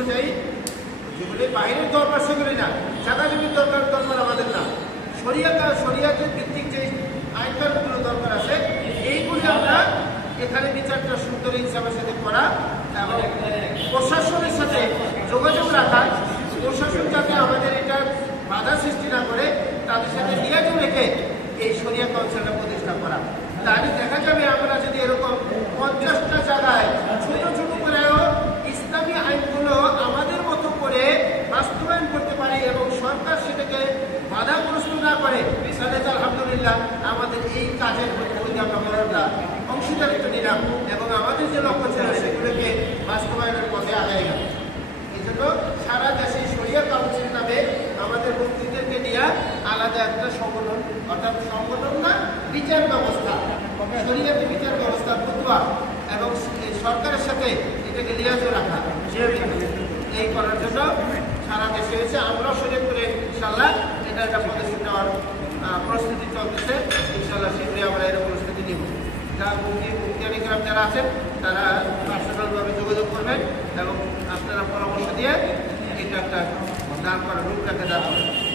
অনুযায়ী যেগুলি বাইরের দরবার সেগুলি না, জায়গা জমির দরকার আমাদের না, শরিয়াতের ভিত্তিক যে আইনকানুনগুলো দরকার আছে এইগুলি আমরা এখানে বিচারটা সুন্দর হিসাবের সাথে করা এবং প্রশাসনের সাথে যোগাযোগ রাখা, প্রশাসন যাতে আমাদের এটা বাধা সৃষ্টি না করে তাদের সাথে যোগাযোগ রেখে এই শরিয়া কাউন্সিলটা প্রতিষ্ঠা করা। তাহলে দেখা যাবে আমরা যদি এরকম 50টা জায়গায় ছোট ছোট করেও ইসলামী আইনগুলো আমাদের মতো করে বাস্তবায়ন করতে পারি এবং সরকার সেটাকে বাধাগ্রস্ত না করে, তাহলে আলহামদুলিল্লাহ আমাদের এই কাজের মধ্যে আমরা বড়টা অংশীদারিত্ব নিলাম এবং আমাদের যে লক্ষ্য ছিল সেগুলোকে বাস্তবায়নের পথে আগায় গেল। এই জন্য সারা দেশে শরিয়া কাউন্সিল নামে আমাদের মুফতিদেরকে নিয়ে আলাদা একটা সংগঠন, অর্থাৎ সংগঠন না বিচার ব্যবস্থা, শরিয়াতে বিচার ব্যবস্থা ফতোয়া এবং সরকারের সাথে এটাকে লিয়াজো রাখা এই করার জন্য সারা দেশে হয়েছে। আমরাও শরীয়তপুরে ইনশাল্লাহ এটা একটা পদক্ষেপ নেওয়ার প্রস্তুতি চলতেছে। ইনশাল্লাহ শীঘ্রই আমরা এর প্রস্তুতি নিব। যারা মুফতিয়ানিকরাম যারা আছেন তারা পার্সোনালভাবে যোগাযোগ করবেন এবং আপনারা পরামর্শ দিয়ে এটা একটা দান করার রূপটাকে দান করবেন।